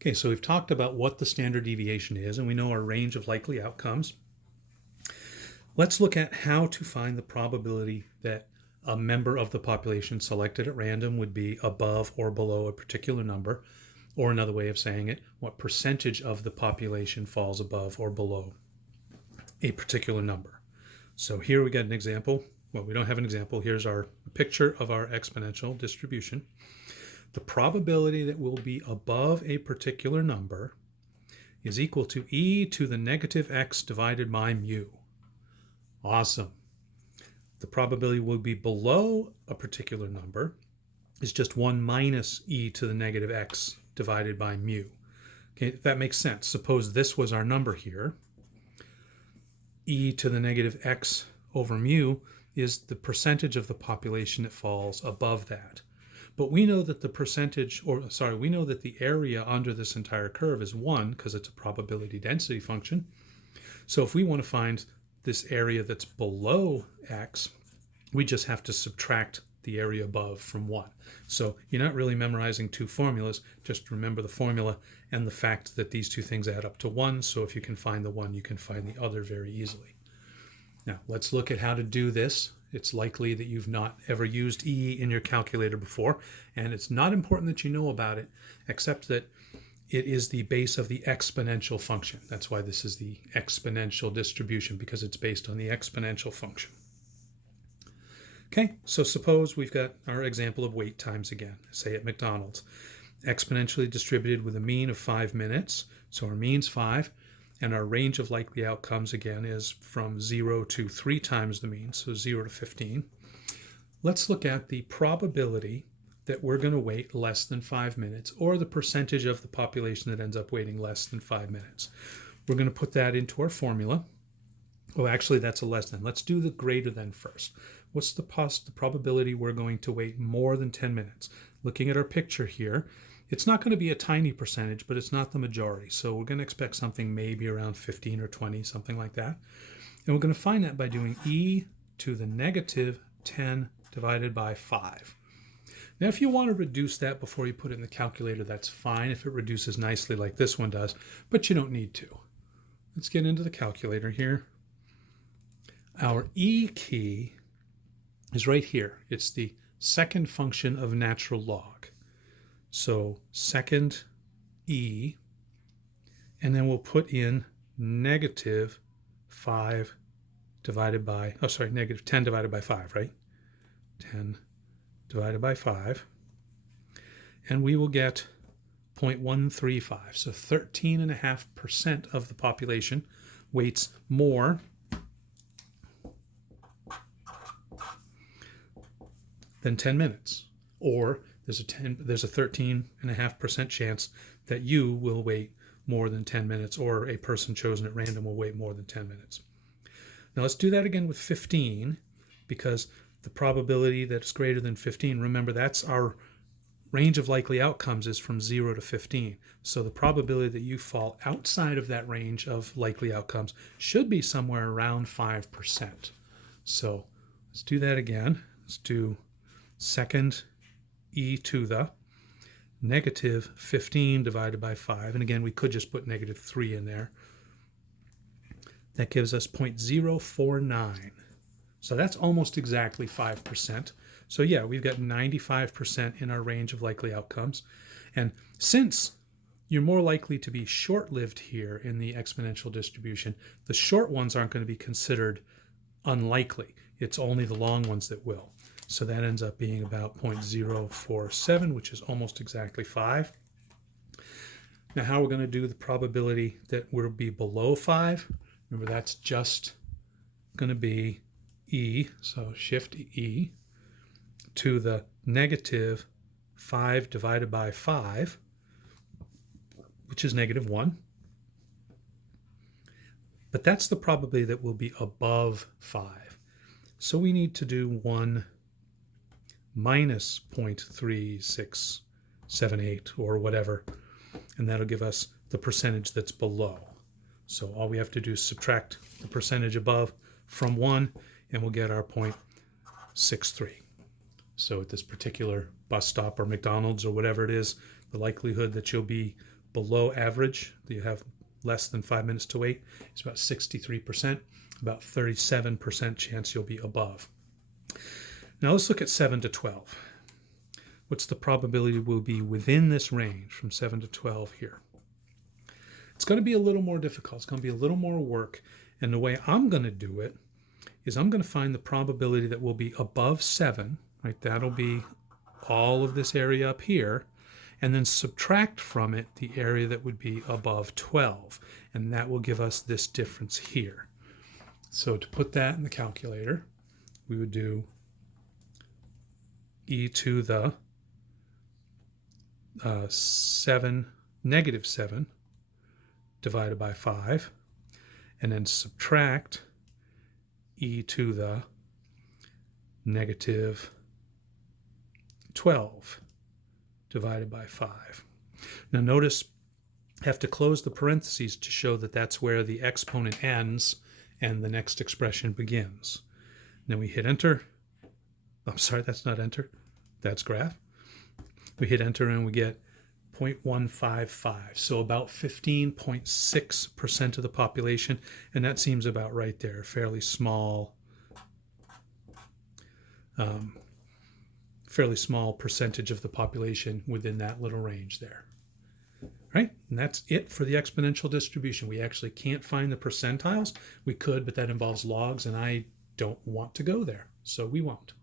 Okay, so we've talked about what the standard deviation is, and we know our range of likely outcomes. Let's look at how to find the probability that a member of the population selected at random would be above or below a particular number, or another way of saying it, what percentage of the population falls above or below a particular number. So here we got an example. Well, we don't have an example. Here's our picture of our exponential distribution. The probability that we'll be above a particular number is equal to e to the negative x divided by mu. Awesome. The probability we'll be below a particular number is just 1 minus e to the negative x divided by mu. Okay, if that makes sense. Suppose this was our number here. E to the negative x over mu is the percentage of the population that falls above that. But we know that we know that the area under this entire curve is 1 because it's a probability density function. So if we want to find this area that's below x, we just have to subtract the area above from 1. So you're not really memorizing two formulas, just remember the formula and the fact that these two things add up to 1. So if you can find the one, you can find the other very easily. Now let's look at how to do this. It's likely that you've not ever used E in your calculator before, and it's not important that you know about it, except that it is the base of the exponential function. That's why this is the exponential distribution, because it's based on the exponential function. Okay, so suppose we've got our example of wait times again, say at McDonald's. Exponentially distributed with a mean of 5 minutes, so our mean's 5. And our range of likely outcomes, again, is from 0 to 3 times the mean, so 0 to 15. Let's look at the probability that we're going to wait less than 5 minutes, or the percentage of the population that ends up waiting less than 5 minutes. We're going to put that into our formula. Oh, actually, that's a less than. Let's do the greater than first. What's the probability we're going to wait more than 10 minutes? Looking at our picture here, it's not going to be a tiny percentage, but it's not the majority. So we're going to expect something maybe around 15 or 20, something like that. And we're going to find that by doing e to the negative 10 divided by 5. Now, if you want to reduce that before you put it in the calculator, that's fine if it reduces nicely like this one does, but you don't need to. Let's get into the calculator here. Our e key is right here. It's the second function of natural log. So second e, and then we'll put in negative 5 divided by, negative 10 divided by 5, right? 10 divided by 5. And we will get 0.135. So 13.5% of the population waits more than 10 minutes. Or there's a 13.5% chance that you will wait more than 10 minutes, or a person chosen at random will wait more than 10 minutes. Now let's do that again with 15, because the probability that's greater than 15, remember that's our range of likely outcomes is from 0 to 15. So the probability that you fall outside of that range of likely outcomes should be somewhere around 5%. So let's do that again. Let's do second e to the negative 15 divided by 5. And again, we could just put negative 3 in there. That gives us 0.049. So that's almost exactly 5%. So yeah, we've got 95% in our range of likely outcomes. And since you're more likely to be short-lived here in the exponential distribution, the short ones aren't going to be considered unlikely. It's only the long ones that will. So that ends up being about 0.047, which is almost exactly 5. Now, how we're going to do the probability that we'll be below 5, remember that's just going to be e, so shift e, to the negative 5 divided by 5, which is negative 1. But that's the probability that we'll be above 5. So we need to do 1 minus 0.3678 or whatever, and that'll give us the percentage that's below. So all we have to do is subtract the percentage above from 1, and we'll get our 0.63. So at this particular bus stop or McDonald's or whatever it is, the likelihood that you'll be below average, you have less than 5 minutes to wait, it's about 63%, about 37% chance you'll be above. Now let's look at 7 to 12. What's the probability we'll be within this range from 7 to 12 here? It's going to be a little more difficult. It's going to be a little more work. And the way I'm going to do it is I'm going to find the probability that we'll be above 7, right? That'll be all of this area up here, and then subtract from it the area that would be above 12, and that will give us this difference here. So to put that in the calculator, we would do e to the negative 7 divided by 5, and then subtract e to the negative 12 divided by 5. Now notice I have to close the parentheses to show that that's where the exponent ends and the next expression begins. Then we hit enter. I'm sorry, that's not enter. That's graph. We hit enter and we get 0.155, so about 15.6% of the population, and that seems about right there, fairly small percentage of the population within that little range there. Right? And that's it for the exponential distribution. We actually can't find the percentiles. We could, but that involves logs, and I don't want to go there, so we won't.